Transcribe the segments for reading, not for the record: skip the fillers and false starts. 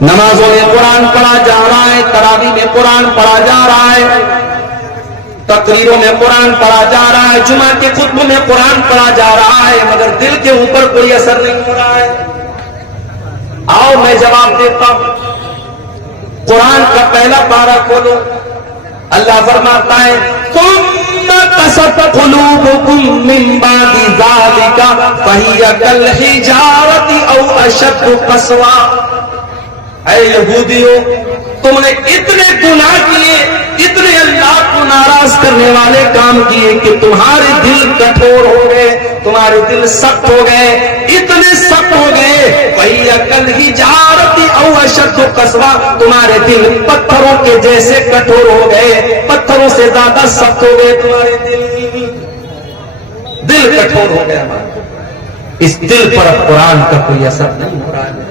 نمازوں میں قرآن پڑھا جا رہا ہے، تراویح میں قرآن پڑھا جا رہا ہے، تقریروں میں قرآن پڑھا جا رہا ہے، جمعہ کے خطبوں میں قرآن پڑھا جا رہا ہے، مگر دل کے اوپر کوئی اثر نہیں ہو رہا ہے۔ آؤ میں جواب دیتا ہوں، قرآن کا پہلا پارہ کھولو، اللہ فرماتا ہے ثم قست قلوبكم من بعد ذلك فهي كالحجارة او اشد قسوة۔ اے یہودیو، تم نے اتنے گناہ کیے، اتنے اللہ کو ناراض کرنے والے کام کیے کہ تمہارے دل کٹھور ہو گئے، تمہارے دل سخت ہو گئے، اتنے سخت ہو گئے فَهِيَ كَالْحِجَارَةِ أَوْ أَشَدُّ قَسْوَةً، تمہارے دل پتھروں کے جیسے کٹھور ہو گئے، پتھروں سے زیادہ سخت ہو گئے تمہارے دل کٹھور ہو گیا ہمارا۔ اس دل پر اب قرآن کا کوئی اثر نہیں ہو رہا ہے۔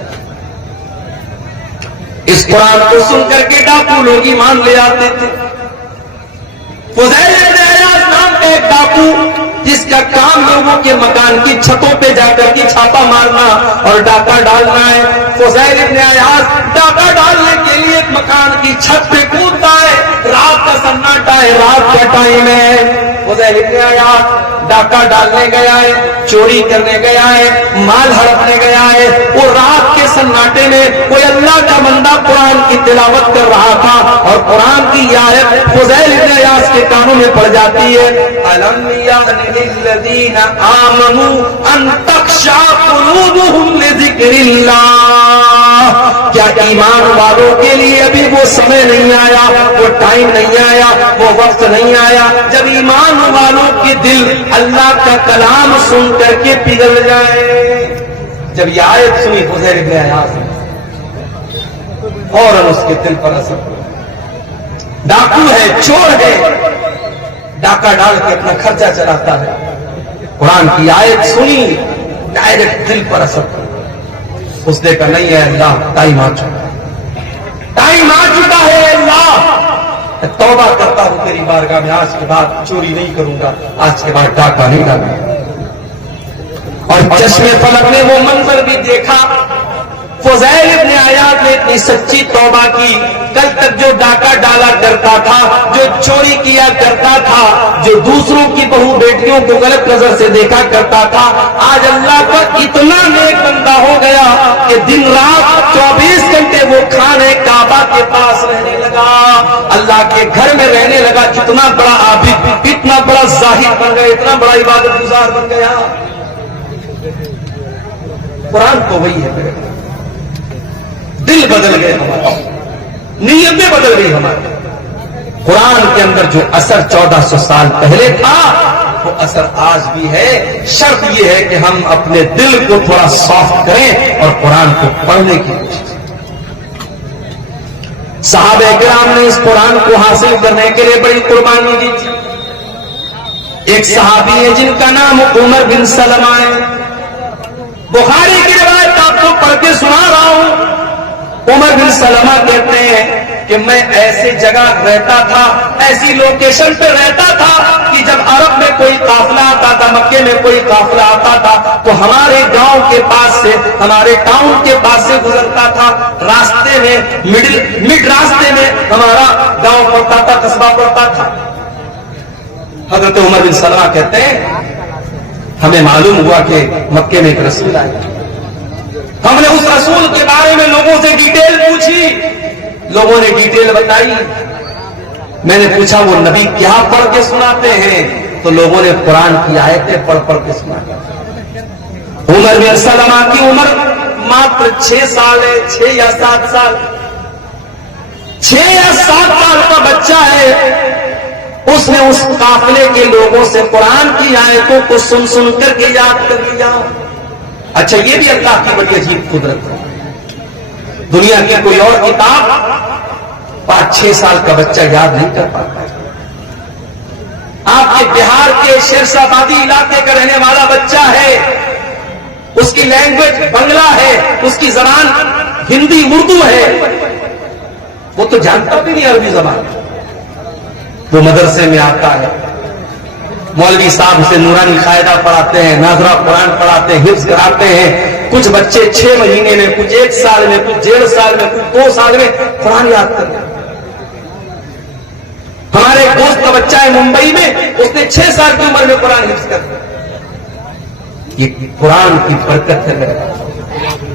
اس قرآن کو سن کر کے ڈاکو لوگ ایمان لے آتے تھے۔ فضیل بن عیاض نام کا ایک ڈاکو جس کا کام لوگوں کے مکان کی چھتوں پہ جا کر کے چھاپا مارنا اور ڈاکہ ڈالنا ہے۔ فضیل بن عیاض ڈاکہ ڈالنے کے لیے ایک مکان کی چھت پہ کودتا ہے، رات کا سناٹا ہے، رات کا ٹائم ہے، فضیل بن عیاض ڈاکہ ڈالنے گیا ہے، چوری کرنے گیا ہے، مال ہڑپنے گیا ہے۔ وہ رات کے سناٹے میں کوئی اللہ کا بندہ قرآن کی تلاوت کر رہا تھا اور قرآن کی یہ آیت فضیل بن عیاض کے کانوں میں پڑ جاتی ہے، أَلَمْ يَأْنِ لِلَّذِينَ آمَنُوا أَن تَخْشَعَ قُلُوبُهُمْ لِذِكْرِ اللَّهِ، کیا ایمان والوں کے لیے ابھی وہ سمے نہیں آیا، وہ ٹائم نہیں آیا، وہ وقت نہیں آیا جب ایمان والوں کے دل اللہ کا کلام سن کر کے پگھل جائے؟ جب یہ آیت سنی فضیل بن عیاض فوراً اس کے دل پر اثر ہوا۔ ڈاکو ہے، چور ہے، ڈاکہ ڈال کے اپنا خرچہ چلاتا ہے، قرآن کی آیت سنی، ڈائریکٹ دل پر اثر ہوا۔ اس نے کہا نہیں ہے اللہ، ٹائم آ چکا ہے، ٹائم آ چکا ہے اللہ، توبہ کرتا ہوں تیری بارگاہ میں، آج کے بعد چوری نہیں کروں گا، آج کے بعد ڈاکہ نہیں ڈالوں گا۔ اور چشمے فلک نے وہ منظر بھی دیکھا، فضیل ابن عیاض نے اتنی سچی توبہ کی، کل تک جو ڈاکہ ڈالا کرتا تھا، جو چوری کیا کرتا تھا، جو دوسروں کی بہو بیٹیوں کو غلط نظر سے دیکھا کرتا تھا، آج اللہ کا اتنا نیک بندہ ہو گیا کہ دن رات 24 گھنٹے وہ خانہ کعبہ کے پاس رہنے لگا، اللہ کے گھر میں رہنے لگا۔ اتنا بڑا عابد، اتنا بڑا زاہد بن گیا، اتنا بڑا عبادت گزار بن گیا۔ قرآن کو وہی ہے، دل بدل گئے ہمارے، نیتیں بدل گئی ہماری۔ قرآن کے اندر جو اثر 1400 سال پہلے تھا وہ اثر آج بھی ہے، شرط یہ ہے کہ ہم اپنے دل کو تھوڑا سافٹ کریں اور قرآن کو پڑھنے کی کوشش کریں۔ صحابہ کرام نے اس قرآن کو حاصل کرنے کے لیے بڑی قربانی دی تھی۔ ایک صحابی ہے جن کا نام عمر بن سلمہ ہے، بخاری کی روایت آپ کو پڑھ کے سنا رہا ہوں۔ عمر بن سلمہ کہتے ہیں کہ میں ایسی جگہ رہتا تھا، ایسی لوکیشن پہ رہتا تھا کہ جب عرب میں کوئی قافلہ آتا تھا، مکے میں کوئی قافلہ آتا تھا تو ہمارے گاؤں کے پاس سے، ہمارے ٹاؤن کے پاس سے گزرتا تھا، راستے میں مڈ راستے میں ہمارا گاؤں پڑتا تھا، قصبہ پڑتا تھا۔ حضرت عمر بن سلمہ کہتے ہیں ہمیں معلوم ہوا کہ مکے میں ایک رسول آئے، ہم نے اس رسول کے بارے میں لوگوں سے ڈیٹیل پوچھی، لوگوں نے ڈیٹیل بتائی۔ میں نے پوچھا وہ نبی کیا پڑھ کے سناتے ہیں، تو لوگوں نے قرآن کی آیتیں پڑھ کے سنائی۔ عمر بن سلمہ کی عمر ماتر 6 سال ہے، 6 یا 7 سال، 6 یا 7 سال کا بچہ ہے۔ اس نے اس قافلے کے لوگوں سے قرآن کی آیتوں کو سن کر کے یاد کر لیا۔ اچھا یہ بھی اللہ کی بڑی عجیب قدرت ہے، دنیا کی کوئی اور کتاب 5-6 سال کا بچہ یاد نہیں کر پاتا۔ آپ کے بہار کے شیرشاہ آبادی علاقے کا رہنے والا بچہ ہے، اس کی لینگویج بنگلہ ہے، اس کی زبان ہندی اردو ہے، وہ تو جانتا بھی نہیں عربی زبان۔ وہ مدرسے میں آتا ہے، مولوی صاحب اسے نورانی قاعدہ پڑھاتے ہیں، ناظرہ قرآن پڑھاتے ہیں، حفظ کراتے ہیں، کچھ بچے 6 مہینے میں، کچھ 1 سال میں، کچھ 1.5 سال میں، کچھ 2 سال میں قرآن یاد کر لیا۔ ہمارے ایک دوست کا بچہ ہے ممبئی میں، اس نے 6 سال کی عمر میں قرآن حفظ کر دیا۔ یہ قرآن کی برکت ہے۔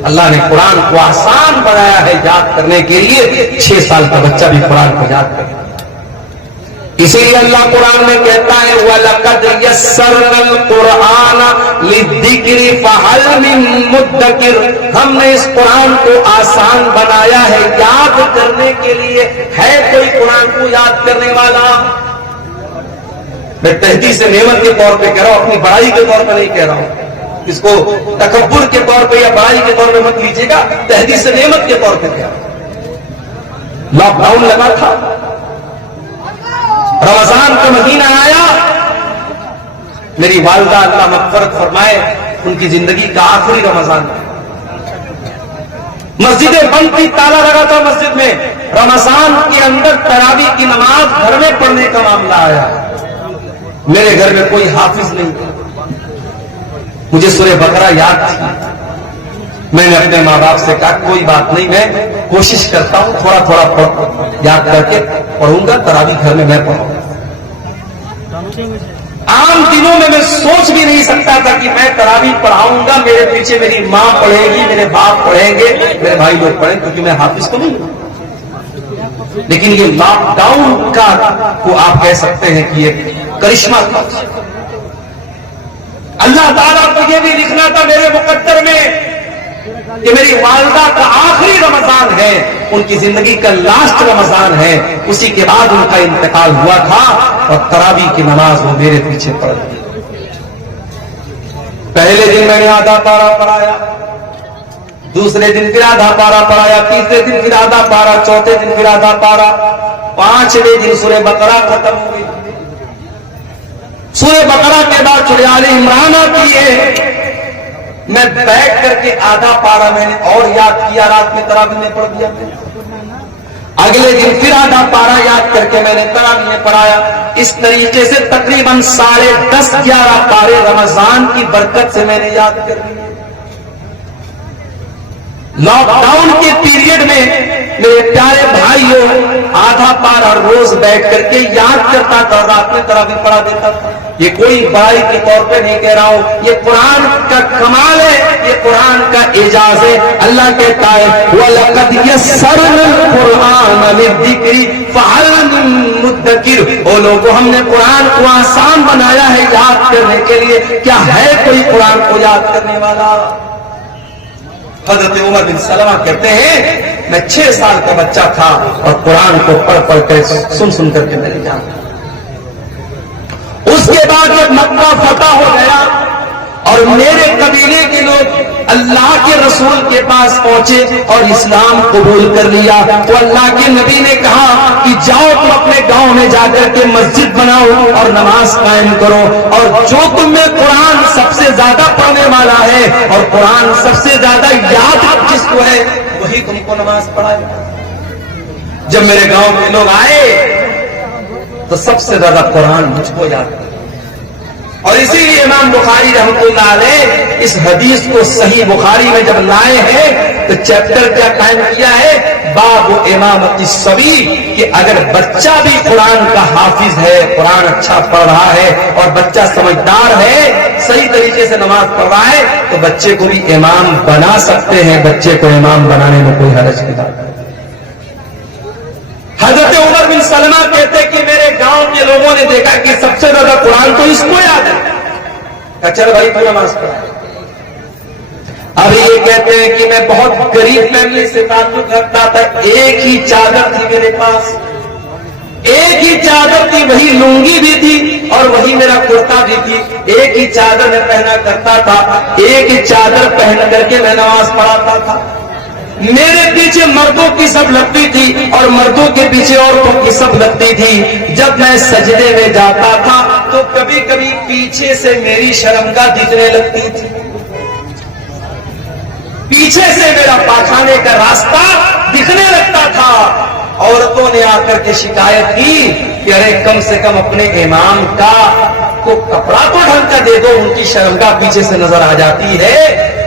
اللہ نے قرآن کو آسان بنایا ہے یاد کرنے کے لیے، 6 سال کا بچہ بھی قرآن کو یاد کرے۔ اسی لیے اللہ قرآن میں کہتا ہے وَلَقَدْ يَسَّرْنَا الْقُرْآنَ لِلذِّكْرِ فَهَلْ مِن مُدَّكِرٍ، ہم نے اس قرآن کو آسان بنایا ہے یاد کرنے کے لیے، ہے کوئی قرآن کو یاد کرنے والا؟ میں تحدیث نعمت کے طور پہ کہہ رہا ہوں، اپنی بڑائی کے طور پہ نہیں کہہ رہا ہوں، اس کو تکبر کے طور پہ یا بڑائی کے طور پہ مت لیجیے گا، تحدیث نعمت کے طور پہ کہہ رہا ہوں۔ لاک ڈاؤن لگا تھا، رمضان کا مہینہ آیا، میری والدہ اللہ مغفرت فرمائے، ان کی زندگی کا آخری رمضان، مسجدیں بند تھی، تالا لگا تھا مسجد میں، رمضان کے اندر تراویح کی نماز گھر میں پڑھنے کا معاملہ آیا۔ میرے گھر میں کوئی حافظ نہیں تھا، مجھے سورہ بقرہ یاد تھی، میں نے اپنے ماں باپ سے کہا کوئی بات نہیں، میں کوشش کرتا ہوں تھوڑا تھوڑا یاد کر کے پڑھوں گا، تراویح گھر میں پڑھوں گا۔ عام دنوں میں سوچ بھی نہیں سکتا تھا کہ میں تراویح پڑھاؤں گا، میرے پیچھے میری ماں پڑھے گی، میرے باپ پڑھیں گے، میرے بھائی لوگ پڑھیں، کیونکہ میں حافظ تو نہیں ہوں۔ لیکن یہ لاک ڈاؤن کا کو آپ کہہ سکتے ہیں کہ یہ کرشمہ تھا۔ اللہ تعالیٰ کو یہ بھی لکھنا تھا میرے مقدر میں کہ میری والدہ کا آخری رمضان ہے، ان کی زندگی کا لاسٹ رمضان ہے، اسی کے بعد ان کا انتقال ہوا تھا، اور تراویح کی نماز وہ میرے پیچھے پڑھ رہی۔ پہلے دن میں نے آدھا پارا پڑھایا، دوسرے دن پھر آدھا پارا پڑھایا، تیسرے دن پھر آدھا پارا، چوتھے دن پھر آدھا پارا، 5ویں دن سورہ بقرہ ختم ہوئی۔ سورہ بقرہ کے بعد سورہ آل عمران آتی ہے، میں بیٹھ کر کے آدھا پارا میں نے اور یاد کیا، رات میں تراویح میں پڑھ دیا۔ اگلے دن پھر آدھا پارا یاد کر کے میں نے تراویح میں پڑھایا۔ اس طریقے سے تقریباً 10.5-11 پارے رمضان کی برکت سے میں نے یاد کر لیے۔ لاک ڈاؤن کے پیریڈ میں میرے پیارے بھائیوں آدھا پارا روز بیٹھ کر کے یاد کرتا تھا اور رات میں تراویح پڑھا دیتا تھا۔ یہ کوئی بڑائی کے طور پہ نہیں کہہ رہا ہوں، یہ قرآن کا کمال ہے، یہ قرآن کا اعجاز ہے۔ اللہ کہتا ہے وَلَقَدْ يَسَّرْنَا الْقُرْآنَ لِلذِّكْرِ فَهَلْ مِن مُدَّكِرٍ، او لوگوں ہم نے قرآن کو آسان بنایا ہے یاد کرنے کے لیے، کیا ہے کوئی قرآن کو یاد کرنے والا؟ حضرت عمر بن سلمہ کہتے ہیں میں 6 سال کا بچہ تھا اور قرآن کو پڑھ پڑھ کر سن کر کے میرے جان۔ اس کے بعد جب مکہ فتح ہو گیا اور میرے قبیلے کے لوگ اللہ کے رسول کے پاس پہنچے اور اسلام قبول کر لیا، تو اللہ کے نبی نے کہا کہ جاؤ تم اپنے گاؤں میں جا کر کے مسجد بناؤ اور نماز قائم کرو، اور جو تم میں قرآن سب سے زیادہ پڑھنے والا ہے اور قرآن سب سے زیادہ یاد جس کو ہے وہی تم کو نماز پڑھائے۔ جب میرے گاؤں کے لوگ آئے تو سب سے زیادہ قرآن مجھ کو یاد کر، اور اسی لیے امام بخاری رحمۃ اللہ علیہ اس حدیث کو صحیح بخاری میں جب لائے ہیں تو چیپٹر کیا قائم کیا ہے، باب امامت الصبی، کہ اگر بچہ بھی قرآن کا حافظ ہے، قرآن اچھا پڑھ رہا ہے اور بچہ سمجھدار ہے، صحیح طریقے سے نماز پڑھ رہا ہے، تو بچے کو بھی امام بنا سکتے ہیں، بچے کو امام بنانے میں کوئی حرج کی بات نہیں۔ حضرت عمر بن سلمہ کہتے کہ میرے گاؤں کے لوگوں نے دیکھا کہ سب سے زیادہ قرآن تو اس کو یاد ہے، کہا چل بھائی تو نماز پڑھا۔ اب یہ کہتے ہیں کہ میں بہت غریب فیملی سے تعلق رکھتا تھا، ایک ہی چادر تھی میرے پاس، ایک ہی چادر تھی، وہی لنگی بھی تھی اور وہی میرا کرتا بھی تھی، ایک ہی چادر میں پہنا کرتا تھا، ایک ہی چادر پہن کر کے میں نماز پڑھاتا تھا۔ میرے پیچھے مردوں کی سب لگتی تھی اور مردوں کے پیچھے عورتوں کی سب لگتی تھی۔ جب میں سجدے میں جاتا تھا تو کبھی کبھی پیچھے سے میری شرمگاہ دکھنے لگتی تھی، پیچھے سے میرا پاخانے کا راستہ دکھنے لگتا تھا۔ عورتوں نے آ کر کے شکایت کی کہ ارے کم سے کم اپنے امام کا کو کپڑا تو ڈھنگ کا دے دو، ان کی شرمگاہ پیچھے سے نظر آ جاتی ہے۔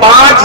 5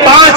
5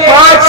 5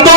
2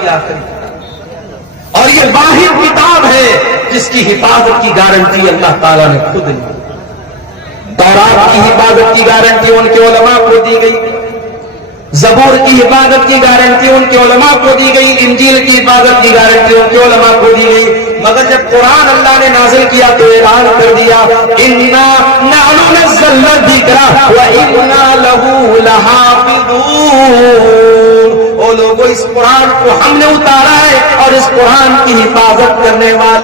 کی آخری، اور یہ واحد کتاب ہے جس کی حفاظت کی گارنٹی اللہ تعالیٰ نے خود لی۔ تورات کی حفاظت کی گارنٹی ان کے علماء کو دی گئی، زبور کی حفاظت کی گارنٹی ان کے علماء کو دی گئی، انجیل کی حفاظت کی گارنٹی ان کے علماء کو دی گئی، مگر جب قرآن اللہ نے نازل کیا تو اعلان کر دیا اِنَّا نَحْنُ نَزَّلْنَا الذِّكْرَ وَإِنَّا لَهُ لَحَافِظُونَ۔ او لوگوں، اس قرآن کو ہم نے اتارا ہے اور اس قرآن کی حفاظت کرنے والے